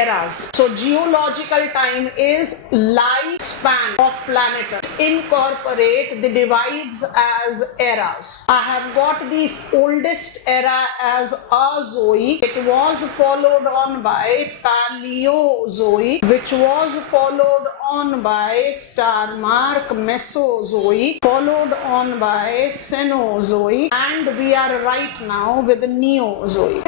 eras. So geological time is lifespan of planet. Incorporate the divides as eras. I have got the oldest era as Azoic. It was followed on by Paleozoic, which was followed on by star mark Mesozoic, followed on by Cenozoic, and we are right now with the Neozoic.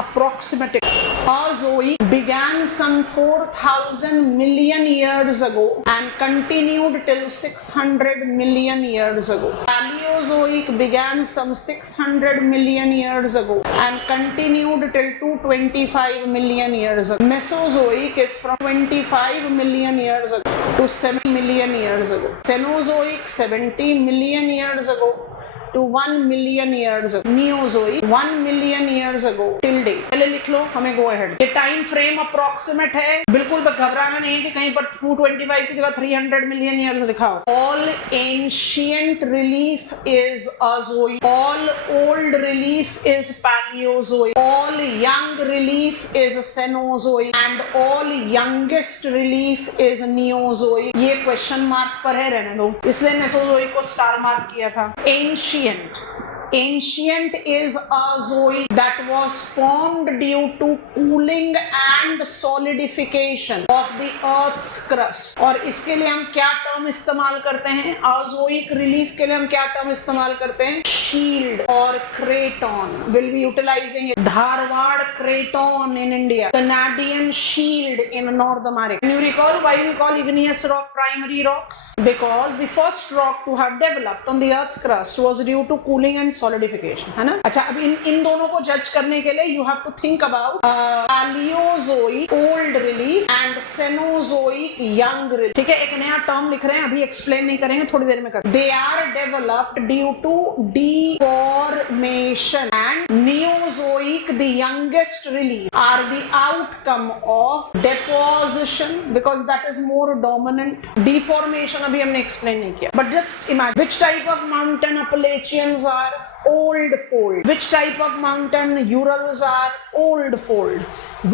Approximately Azoic began some 4,000 million years ago and continued till 600 million years ago. Paleozoic began some 600 million years ago and continued till 225 million years ago. Mesozoic is from 25 million years ago to 7 million years ago. Cenozoic 70 million years ago to 1 million years ago. Neozoic 1 million years ago till date. पहले लिख लो, हमें go ahead. ये time frame approximate है, बिल्कुल घबराना नहीं है कि कहीं पर 225 की जगह 300 मिलियन ईयर्स लिखा हो. All ancient relief is Azoic. All old relief is Paleozoic. All young relief is Cenozoic. And all youngest relief is Neozoic. ये क्वेश्चन मार्क पर है, रहने दो, इसलिए मेसोजोइक को स्टार मार्क किया था. Ancient is Azoic that was formed due to cooling and solidification of the earth's crust. और इसके लिए हम क्या टर्म इस्तेमाल करते हैं? Azoic relief के लिए हम क्या टर्म इस्तेमाल करते हैं? Shield और craton. Will be utilizing it. Dharwad craton in India. Canadian shield in North America. Can you recall why we call igneous rock primary rocks? Because the first rock to have developed on the earth's crust was due to cooling and solidification, है ना? अच्छा, अब इन दोनों को जज करने के लिए you have to think about Paleozoic old relief and Cenozoic young relief. ठीक है, एक नया टर्म लिख रहे हैं, अभी एक्सप्लेन नहीं करेंगे, थोड़ी देर में करेंगे. They are developed due to deformation, and Neozoic, the youngest relief, are the outcome of deposition because that is more dominant. Deformation अभी हमने एक्सप्लेन नहीं किया, but just imagine which type of mountain Appalachians are old fold, which type of mountain Urals are old fold,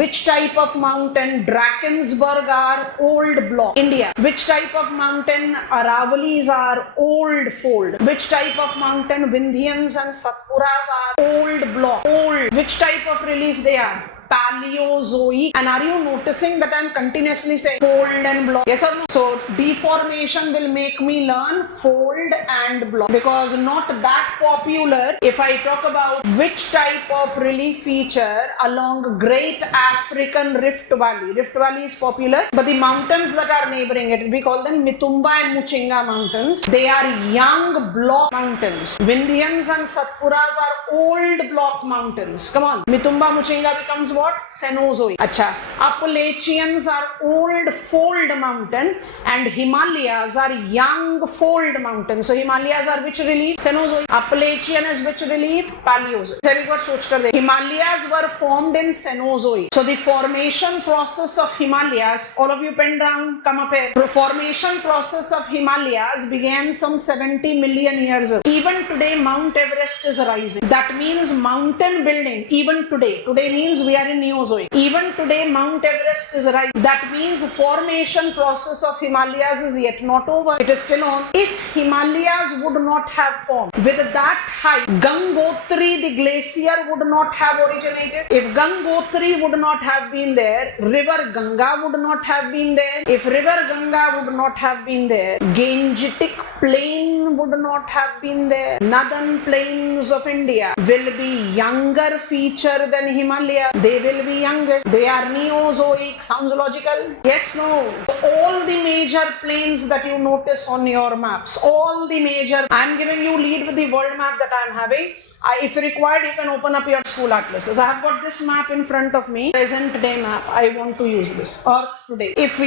which type of mountain Drakensberg are old block India, which type of mountain Aravalis are old fold, which type of mountain Vindhyans and Satpuras are old block, old, which type of relief they are? Paleozoic. And are you noticing that I'm continuously saying fold and block? Yes or no? So deformation will make me learn fold and block because not that popular. If I talk about which type of relief feature along Great African Rift Valley. Rift Valley is popular, but the mountains that are neighboring it, we call them Mitumba and Muchinga mountains. They are young block mountains. Vindhyans and Satpuras are old block mountains. Come on. Mitumba, Muchinga becomes what? Cenozoic. Acha. Appalachians are old fold mountain and Himalayas are young fold mountain. So Himalayas are which relief? Cenozoic. Appalachian is which relief? Paleozoic. So एक बार सोच कर देखिए. Himalayas were formed in Cenozoic. So the formation process of Himalayas, all of you pen down, come up here. The formation process of Himalayas began some 70 million years ago. Even today Mount Everest is rising. That means mountain building, even today means we are in Neozoic. Even today Mount Everest is rising. That means formation process of Himalayas is yet not over. It is still on. If Himalayas would not have formed with that height, Gangotri the glacier would not have originated. If Gangotri would not have been there, river Ganga would not have been there. If river Ganga would not have been there, Gangetic plain would not have been there. Northern plains of India will be younger feature than Himalaya. They will be younger. They are Neozoic. Sounds logical? Yes, no. All the major plains that you notice on your maps, all the major, I'm giving you lead with the world map that I'm having. If required, you can open up your school atlases. I have got this map in front of me, present day map. I want to use this, Earth today. If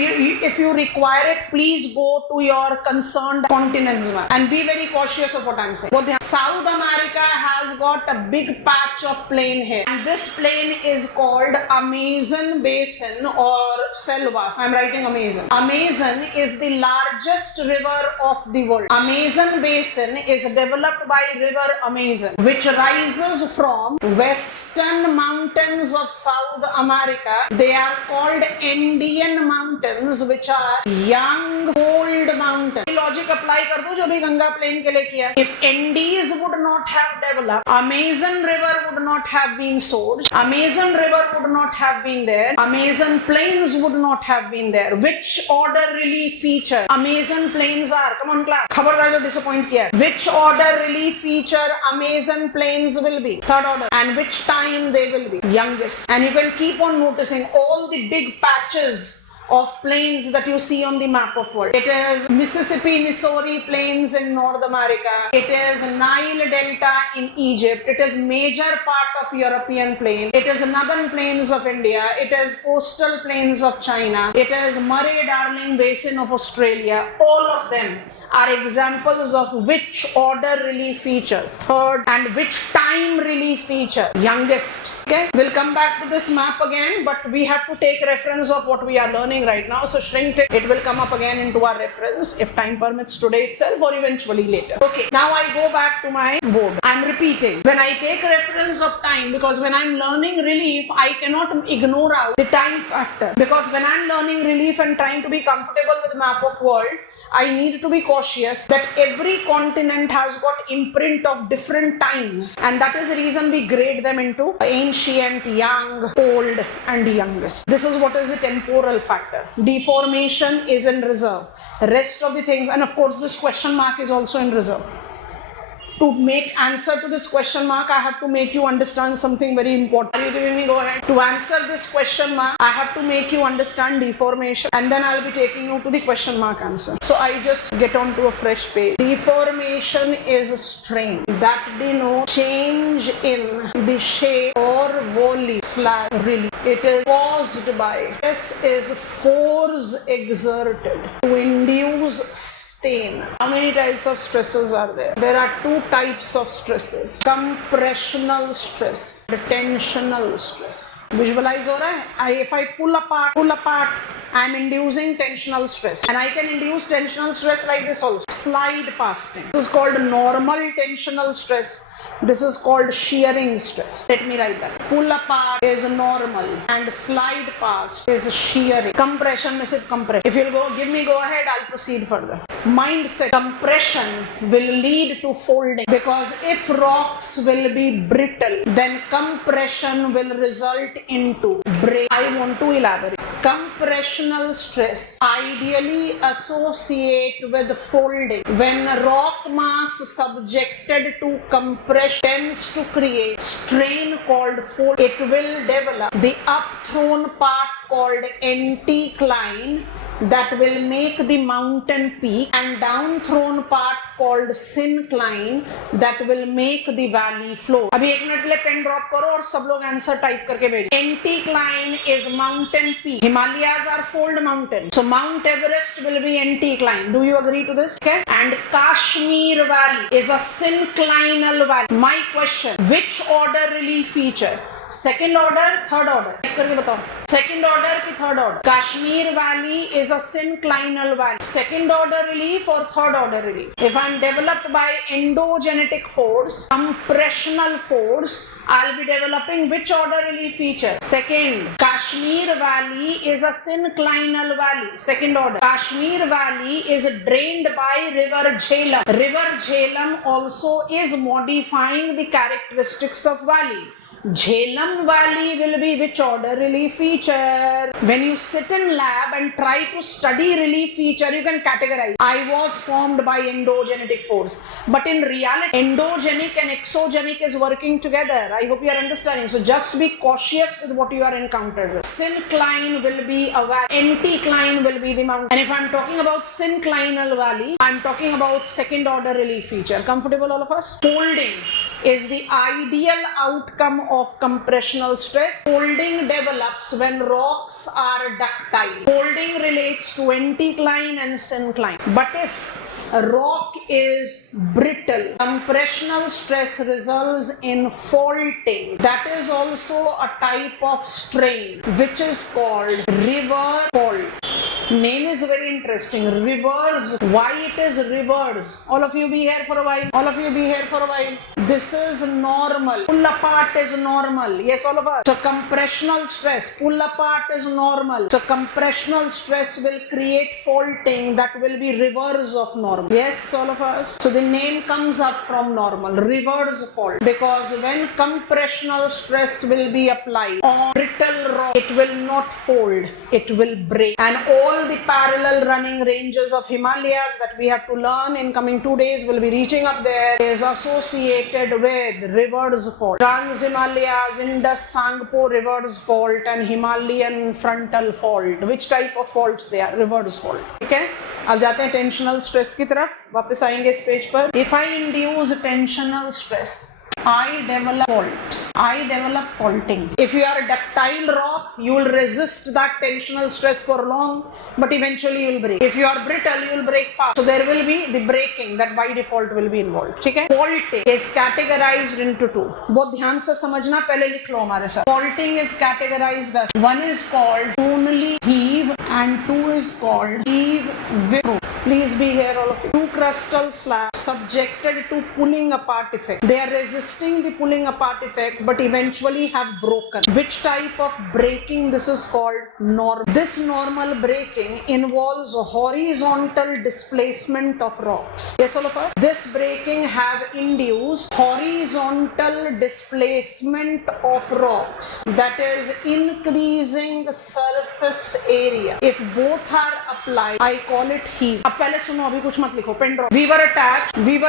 you require it, please go to your concerned continents map and be very cautious of what I'm saying. South America has got a big patch of plain here, and this plain is called Amazon Basin or Selvas. I'm writing Amazon. Amazon is the largest river of the world. Amazon Basin is developed by river Amazon, which rises from western mountains of South America. They are called Andean mountains, which are young fold mountains. Logic apply कर दो जो भी Ganga plane के लिए किया. If Andes would not have developed, Amazon river would not have been sourced, Amazon river would not have been there, Amazon plains would not have been there. Which order really feature Amazon plains are? Come on class. खबरदार जो disappoint किया. Which order really feature Amazon plains will be? Third order. And which time they will be? Youngest. And you can keep on noticing all the big patches of plains that you see on the map of world. It is Mississippi, Missouri plains in North America. It is Nile Delta in Egypt. It is major part of European plain. It is northern plains of India. It is coastal plains of China. It is Murray-Darling Basin of Australia. All of them are examples of which order relief feature, third, and which time relief feature, youngest. Okay, we'll come back to this map again, but we have to take reference of what we are learning right now. So shrink it, it will come up again into our reference if time permits today itself or eventually later. Okay, now I go back to my board. I'm repeating. When I take reference of time, because when I'm learning relief, I cannot ignore out the time factor. Because when I'm learning relief and trying to be comfortable with map of world, I need to be cautious that every continent has got imprint of different times, and that is the reason we grade them into ancient, young, old and youngest. This is what is the temporal factor. Deformation is in reserve. Rest of the things, and of course this question mark is also in reserve. To make answer to this question mark, I have to make you understand something very important. Are you giving me go ahead? To answer this question mark, I have to make you understand deformation, and then I'll be taking you to the question mark answer. So I just get on to a fresh page. Deformation is strain that denotes change in the shape or volume/relief. It is caused by, S is force exerted to induce strain. How many types of stresses are there? There are two types of stresses: compressional stress, tensional stress. Visualize हो रहा है? If I pull apart, I am inducing tensional stress, and I can induce tensional stress like this also. Slide past it. This is called normal tensional stress. This is called shearing stress. Let me write that. Pull apart is normal and slide past is shearing. Compression means it compress. If you'll go, give me go ahead, I'll proceed further. Mindset. Compression will lead to folding, because if rocks will be brittle, then compression will result into break. I want to elaborate. Compressional stress ideally associate with folding. When rock mass subjected to compression tends to create strain called fold, it will develop the upthrown part called anticline that will make the mountain peak, and downthrown part called syncline that will make the valley flow. अभी एक minute के लिए pen drop करो और सब लोग answer type करके भेजो. Anticline is mountain peak. Himalayas are fold mountain. So Mount Everest will be anticline. Do you agree to this? Okay. And Kashmir Valley is a synclinal valley. My question: which order relief feature? Second order, third order. करके बताओ. Second order की third order. Kashmir Valley is a synclinal valley. Second order relief or third order relief? If I'm developed by endogenetic force, compressional force, I'll be developing which order relief feature? Second. Kashmir Valley is a synclinal valley. Second order. Kashmir Valley is drained by River Jhelum. River Jhelum also is modifying the characteristics of valley. Jhelum Valley will be which order relief feature? When you sit in lab and try to study relief feature, you can categorize. I was formed by endogenetic force, but in reality, endogenic and exogenic is working together. I hope you are understanding. So just be cautious with what you are encountered with. Syncline will be a valley. Anticline will be the mountain. And if I'm talking about synclinal valley, I'm talking about second order relief feature. Comfortable all of us? Folding is the ideal outcome of compressional stress. Folding develops when rocks are ductile. Folding relates to anticline and syncline. But if a rock is brittle, compressional stress results in faulting. That is also a type of strain which is called river fault. Name is very interesting. Rivers. Why it is rivers? All of you be here for a while. All of you be here for a while. This is normal. Pull apart is normal. Yes, all of us. So compressional stress. Pull apart is normal. So compressional stress will create faulting that will be reverse of normal. Yes, all of us. So the name comes up from normal. Reverse fault. Because when compressional stress will be applied on brittle rock, it will not fold. It will break. And all the parallel running ranges of Himalayas that we have to learn in coming 2 days will be reaching up there is associated with reverse fault. Trans-Himalayas, Indus, Sangpo reverse fault and Himalayan frontal fault. Which type of faults they are? Reverse fault. Okay? अब जाते हैं tensional stress की तरफ. वापस आएंगे इस page पर. If I induce tensional stress, I develop faults. I develop faulting. If you are a ductile rock, you will resist that tensional stress for long, but eventually you will break. If you are brittle, you will break fast. So there will be the breaking that by default will be involved. ठीक है? Faulting is categorized into two. बहुत ध्यान से समझना, पहले लिख लो हमारे साथ. Faulting is categorized as one is called only heave and two is called heave with. Please be here, all of you. Two crustal slabs subjected to pulling apart effect. They are resisting the pulling apart effect, but eventually have broken. Which type of breaking this is called? Normal. This normal breaking involves horizontal displacement of rocks. Yes, all of us. This breaking have induced horizontal displacement of rocks. That is increasing surface area. If both are applied, I call it heave. अब पहले सुनो, अभी कुछ मत लिखो. Pen drop. We were attacked, we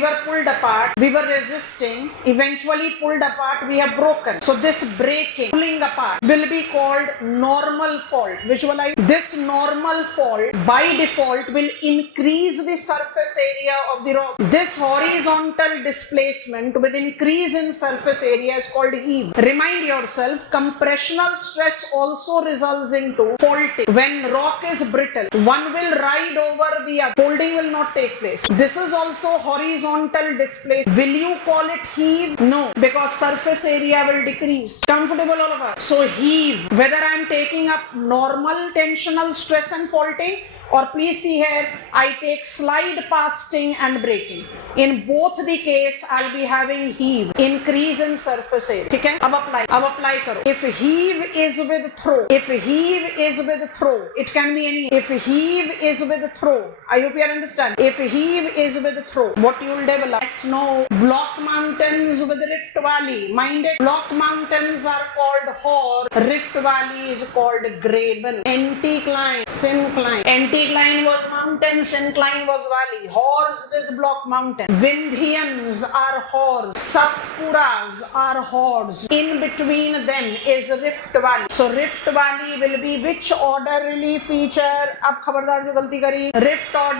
were pulled apart, we were resisting, eventually pulled apart, we have broken. So this breaking, pulling apart will be called normal fault. Visualize. This normal fault by default will increase the surface area of the rock. This horizontal displacement with increase in surface area is called heave. Remind yourself, compressional stress also results into faulting. When rock is brittle, one will ride over the other. Folding will not take place. This is also horizontal displacement. Will you call it heave? No, because surface area will decrease. Comfortable, all of us? So heave, whether I am taking up normal tensional stress and faulting, or please see here, I take slide casting and breaking. In both the case, I'll be having heave, increase in surface area. ठीक है? अब apply करो. If heave is with throw, it can be any. If heave is with throw, I hope you understand. If heave is with throw, what you will develop? Snow, block mountains with rift valley. Mind it, block mountains are called hoar, rift valley is called graben. Anticline, syncline. Anticline was mountain, syncline was valley. Hoars is block mountain. Vindhyans are hoars. Satpuras are hoars. In between them is rift valley. So rift valley will be which orderly feature? अब खबरदार जो गलती करी. Rift valley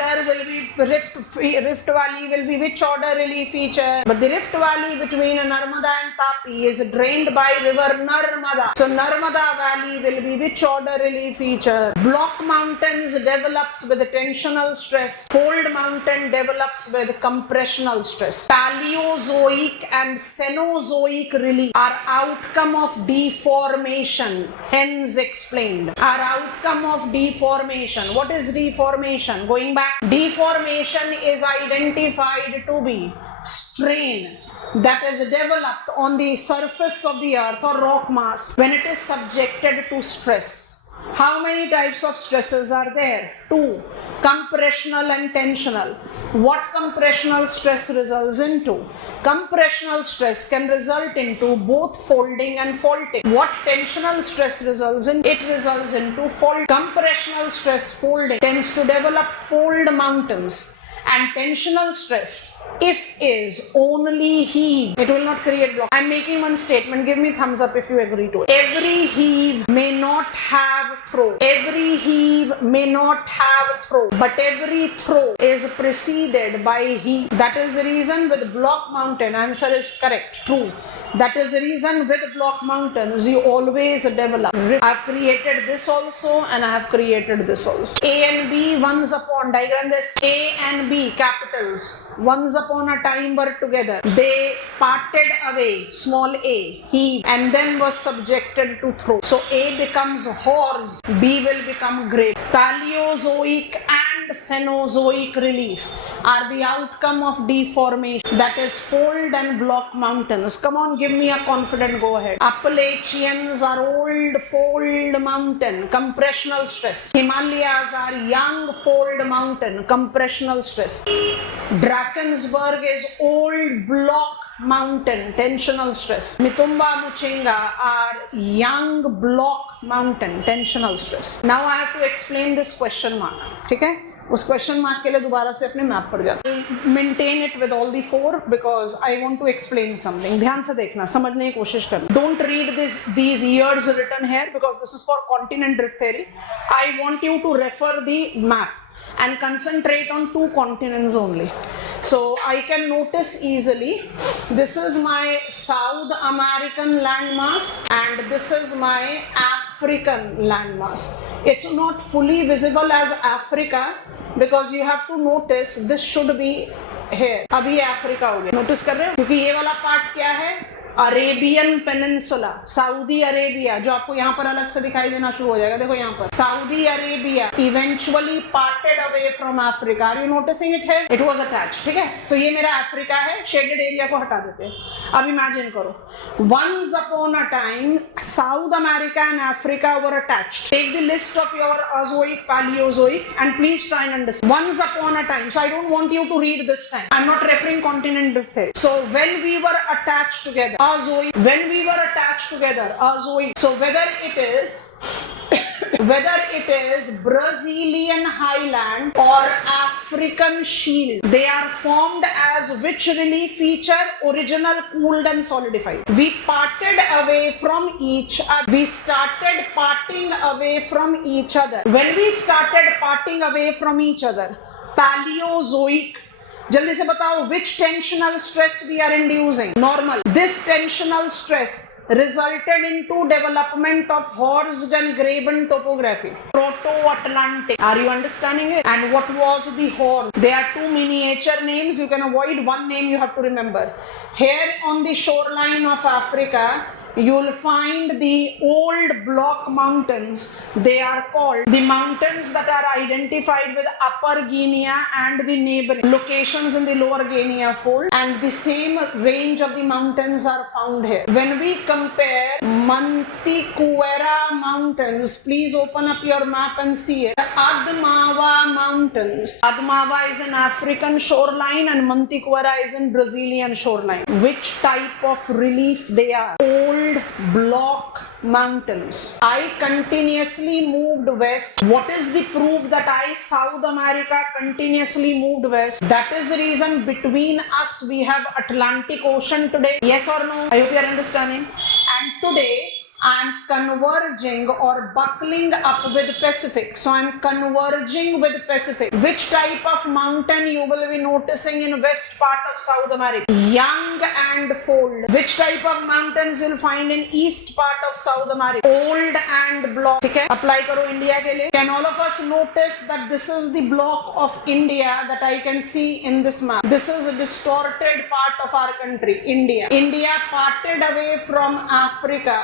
will be which orderly feature? But the rift valley between Narmada and Tapi is drained by river Narmada. So Narmada valley will be which orderly feature? Block mountains develops with tensional stress. Fold mountain develops with compressional stress. Paleozoic and Cenozoic relief are outcome of deformation, hence explained. Are outcome of deformation. What is deformation? Going back, deformation is identified to be strain that is developed on the surface of the earth or rock mass when it is subjected to stress. How many types of stresses are there? Two. Compressional and tensional. What compressional stress results into? Compressional stress can result into both folding and faulting. What tensional stress results in? It results into fold. Compressional stress, folding, tends to develop fold mountains. And tensional stress, if is only heave, it will not create block. I'm making one statement. Give me thumbs up if you agree to it. Every heave may not have throw. Every heave may not have throw. But every throw is preceded by heave. That is the reason with block mountain, answer is correct, true. That is the reason with block mountains you always develop. I have created this also and I have created this also. A and B, ones upon, diagram this, A and B capitals, ones upon upon a time were together. They parted away, small a, he, and then was subjected to throw. So A becomes horse, B will become grape. Paleozoic and Cenozoic relief are the outcome of deformation, that is fold and block mountains. Come on, give me a confident go ahead. Appalachians are old fold mountain, compressional stress. Himalayas are young fold mountain, compressional stress. Drakensberg is old block mountain, tensional stress. Mitumba Muchinga are young block mountain, tensional stress. Now I have to explain this question mark. ठीक है? उस question mark के लिए दोबारा से अपने map पर जाते हैं. Maintain it with all the four because I want to explain something. ध्यान से देखना, समझने की कोशिश करना. Don't read these years written here because this is for continent drift theory. I want you to refer the map and concentrate on two continents only. So I can notice easily, this is my South American landmass and this is my African landmass. It's not fully visible as Africa because you have to notice this should be here. अभी Africa हो गया. Notice कर रहे हो? क्योंकि ये वाला part क्या है? अरेबियन पेनिनसुला, सऊदी अरेबिया, जो आपको यहाँ पर अलग से दिखाई देना शुरू हो जाएगा. देखो यहाँ पर Saudi Arabia eventually parted away from Africa. Are you noticing it है? It was attached. ठीक है, तो ये मेरा अफ्रीका है. शेडेड एरिया को हटा देते हैं. अब इमेजिन करो, once upon a time South America and Africa were attached. Take the list of your Azoic, Palaeozoic and please try and understand. Once upon a time, so I don't want you to read this time. I am not referring continent drift theory. So when we were attached together, Azoic, when we were attached together, Azoic. So whether it is Brazilian highland or African shield, they are formed as which relief feature? Original, cooled and solidified. We parted away from each other. We started parting away from each other. When we started parting away from each other, Paleozoic. जल्दी से बताओ, which tensional stress we are inducing? Normal. This tensional stress resulted into development of horsed and graben topography. Proto-Atlantic. Are you understanding it? And what was the horse? There are two miniature names. You can avoid one name you have to remember. Here on the shoreline of Africa, you will find the old block mountains. They are called the mountains that are identified with Upper Guinea and the neighboring locations in the Lower Guinea fold, and the same range of the mountains are found here. When we compare Mantiqueira mountains, please open up your map and see it. The Admawa mountains. Admawa is an African shoreline and Mantiqueira is in Brazilian shoreline. Which type of relief they are? Old block mountains. I continuously moved west. What is the proof that I, South America, continuously moved west? That is the reason between us we have Atlantic Ocean today. Yes or no? I hope you are understanding. And today I am converging or buckling up with Pacific. So I am converging with Pacific. Which type of mountain you will be noticing in west part of South America? Young and fold. Which type of mountains you'll find in east part of South America? Old and block. ठीक है? Apply करो India के लिए. Can all of us notice that this is the block of India that I can see in this map? This is a distorted part of our country, India. India parted away from Africa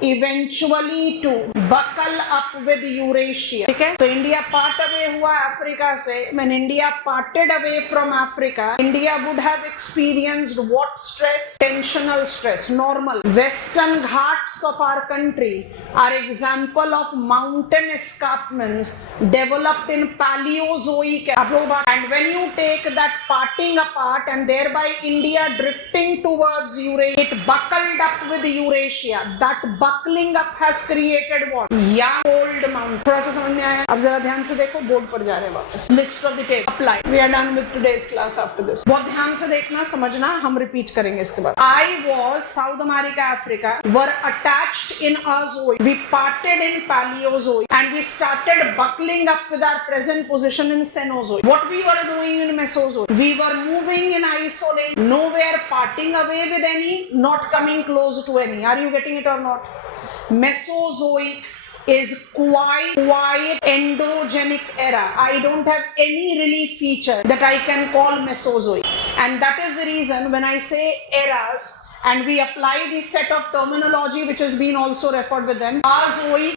eventually to buckle up with Eurasia. ठीक है, तो India part away हुआ Africa से. When India parted away from Africa, India would have experienced what stress? Tensional stress. Normal. Western Ghats of our country are example of mountain escarpments developed in Paleozoic. And when you take that parting apart and thereby India drifting towards Eurasia, it buckled up with Eurasia. That buckling up has created what? Young old mountain. थोड़ा सा समझ में आया? अब जरा ध्यान से देखो, बोर्ड पर जा रहे हैं वापस. List of the table. Apply. We are done with today's class after this. बहुत ध्यान से देखना, समझना, हम रिपीट करेंगे इसके बाद. I was South America, Africa were attached in Azoic. We parted in Paleozoic and we started buckling up with our present position in Cenozoic. What we were doing in Mesozoic? We were moving in isolation, nowhere parting away with any, not coming close to any. Are you getting it or not? Mesozoic is quiet endogenic era. I don't have any relief feature that I can call Mesozoic. And that is the reason when I say eras, and we apply the set of terminology which has been also referred with them. Azoic,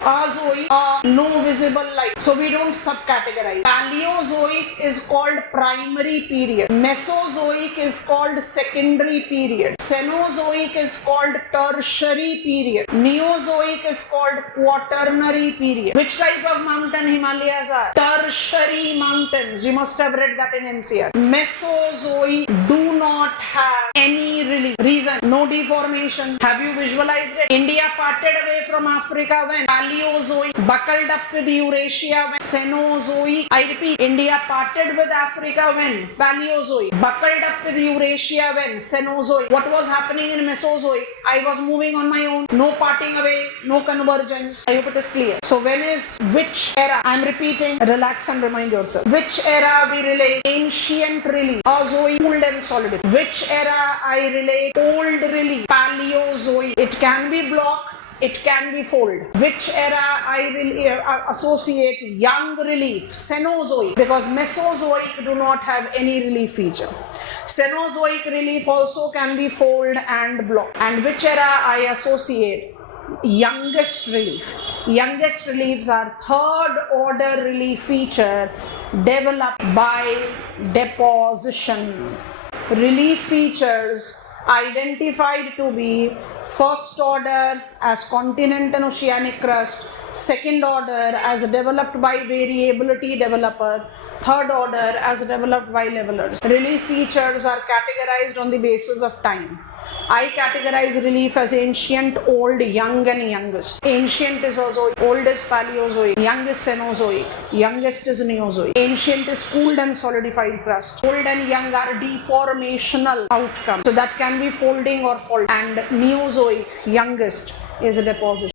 no visible light. So we don't subcategorize. Paleozoic is called primary period. Mesozoic is called secondary period. Cenozoic is called tertiary period. Neozoic is called quaternary period. Which type of mountain Himalayas are? Tertiary mountains. You must have read that in NCR. Mesozoic do not have any relief. Reason? No deformation. Have you visualized it? India parted away from Africa when? Paleozoic. Buckled up with Eurasia when? Cenozoic. I repeat, India parted with Africa when? Paleozoic. Buckled up with Eurasia when? Cenozoic. What was happening in Mesozoic? I was moving on my own. No parting away, no convergence. I hope it is clear. So when is which era? I am repeating. Relax and remind yourself. Which era we relate? Ancient relief. Azoic, cooled and solid. Which era I relate? Old relief. Paleozoic. It can be block. It can be fold. Which era I associate? Young relief, Cenozoic, because Mesozoic do not have any relief feature. Cenozoic relief also can be fold and block. And which era I associate? Youngest relief. Youngest reliefs are third order relief feature developed by deposition. Relief features identified to be first order as continent and oceanic crust, second order as developed by variability developer, third order as developed by levelers. Relief features are categorized on the basis of time. I categorize relief as ancient, old, young and youngest. Ancient is Azoic, old is Paleozoic, young is Cenozoic, youngest is Neozoic. Ancient is cooled and solidified crust. Old and young are deformational outcome. So that can be folding or fold. And Neozoic, youngest, is a deposition.